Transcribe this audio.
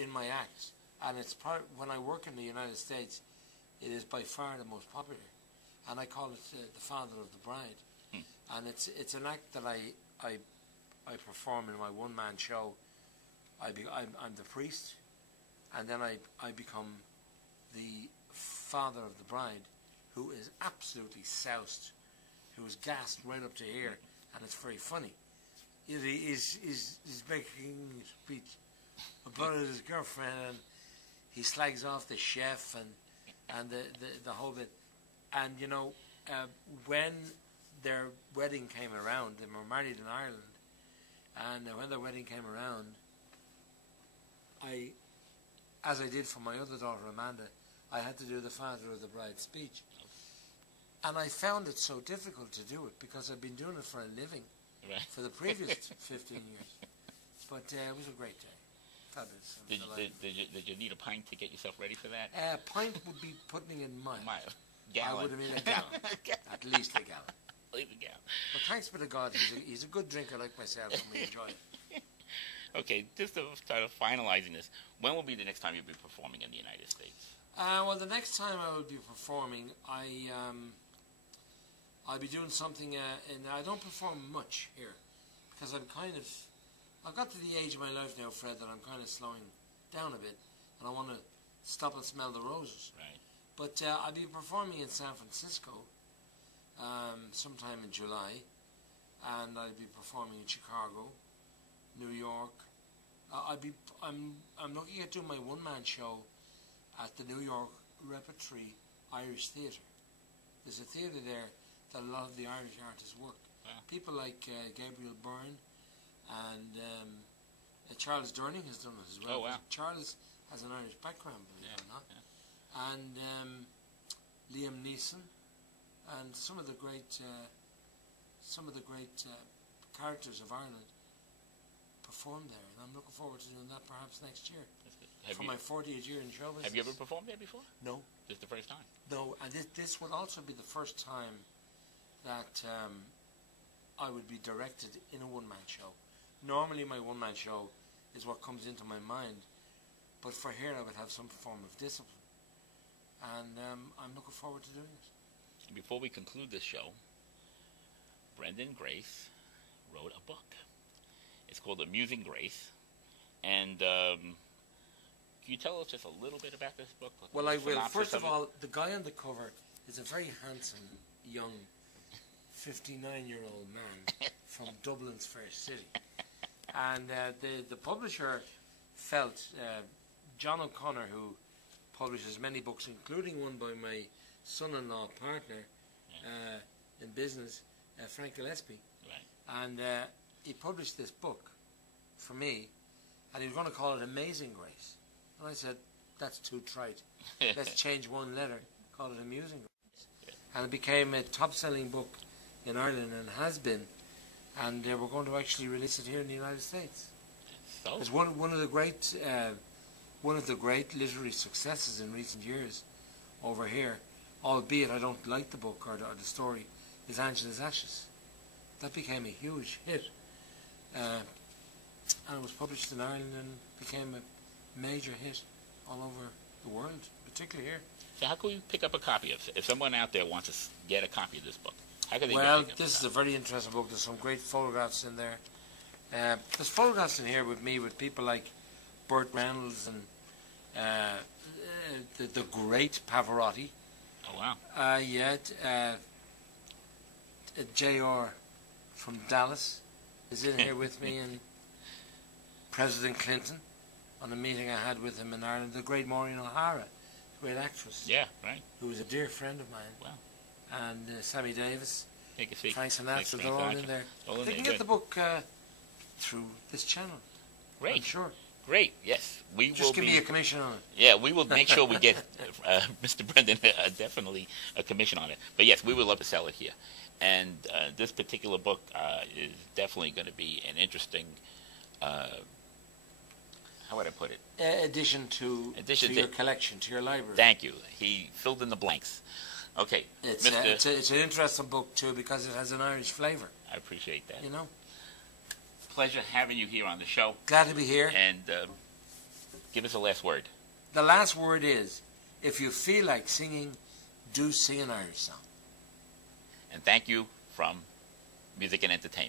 in my act, and it's part when I work in the United States, it is by far the most popular, and I call it the Father of the Bride, and it's an act that I perform in my one-man show. I'm the priest, and then I become the father of the bride, who is absolutely soused, who is gassed right up to here, and it's very funny. He's making a speech about his girlfriend, and he slags off the chef and the whole bit. And you know, when their wedding came around, they were married in Ireland, and when their wedding came around, as I did for my other daughter Amanda, I had to do the father of the bride speech. And I found it so difficult to do it because I've been doing it for a living for the previous 15 years. But it was a great day. Fabulous. Did you need a pint to get yourself ready for that? A pint would be putting in miles. Gallon. I would have been a gallon. At least a gallon. At least a gallon. But thanks be to God, he's a good drinker like myself, and we enjoy it. Okay, just to start finalizing this, when will be the next time you'll be performing in the United States? Well, the next time I will be performing, I'll be doing something, and I don't perform much here, because I've got to the age of my life now, Fred, that I'm kind of slowing down a bit, and I want to stop and smell the roses. Right. But I'll be performing in San Francisco sometime in July, and I'll be performing in Chicago, New York. I'm looking at doing my one-man show at the New York Repertory Irish Theatre. There's a theatre there that a lot of the Irish artists work. Wow. People like Gabriel Byrne and Charles Durning has done it as well. Oh, wow. Charles has an Irish background, believe it or not. Yeah. And Liam Neeson and some of the great characters of Ireland performed there, and I'm looking forward to doing that perhaps next year. For my 40th year in show business. Have you ever performed there before? No. This is the first time? No, and this would also be the first time that I would be directed in a one-man show. Normally my one-man show is what comes into my mind, but for here I would have some form of discipline. And I'm looking forward to doing it. Before we conclude this show, Brendan Grace wrote a book. It's called Amusing Grace. And can you tell us just a little bit about this book? Well, I will. First of all, the guy on the cover is a very handsome, young, 59-year-old man from Dublin's fair city. And the publisher felt, John O'Connor, who publishes many books, including one by my son-in-law partner in business, Frank Gillespie. Right. And he published this book for me, and he was going to call it Amazing Grace. And I said, that's too trite. Let's change one letter, call it Amusing Grace. Yeah. And it became a top-selling book in Ireland, and has been. And we're going to actually release it here in the United States. So? It's one of the great literary successes in recent years over here, albeit I don't like the book or the story, is Angela's Ashes. That became a huge hit. And it was published in Ireland and became a major hit all over the world, particularly here. So how can we pick up a copy of it? If someone out there wants to get a copy of this book, how can they Well, this is a very interesting book. There's some great photographs in there. There's photographs in here with me with people like Burt Reynolds and the great Pavarotti. Oh, wow. J.R. from Dallas is in here with me, and President Clinton on a meeting I had with him in Ireland. The great Maureen O'Hara, great actress. Yeah, right. Who was a dear friend of mine. Wow. And Sammy Davis, Take a seat. Frank Sinatra, they're all in there. They can get the book through this channel. Great. I'm sure. Great, yes. Just give me a commission on it. Yeah, we will make sure we get Mr. Brendan definitely a commission on it. But yes, we would love to sell it here. And this particular book is definitely going to be an interesting, how would I put it? Addition to your collection, to your library. Thank you. He filled in the blanks. Okay. It's an interesting book, too, because it has an Irish flavour. I appreciate that. You know? Pleasure having you here on the show. Glad to be here. And Give us a last word. The last word is, if you feel like singing, do sing an Irish song. And thank you from Music and Entertainment.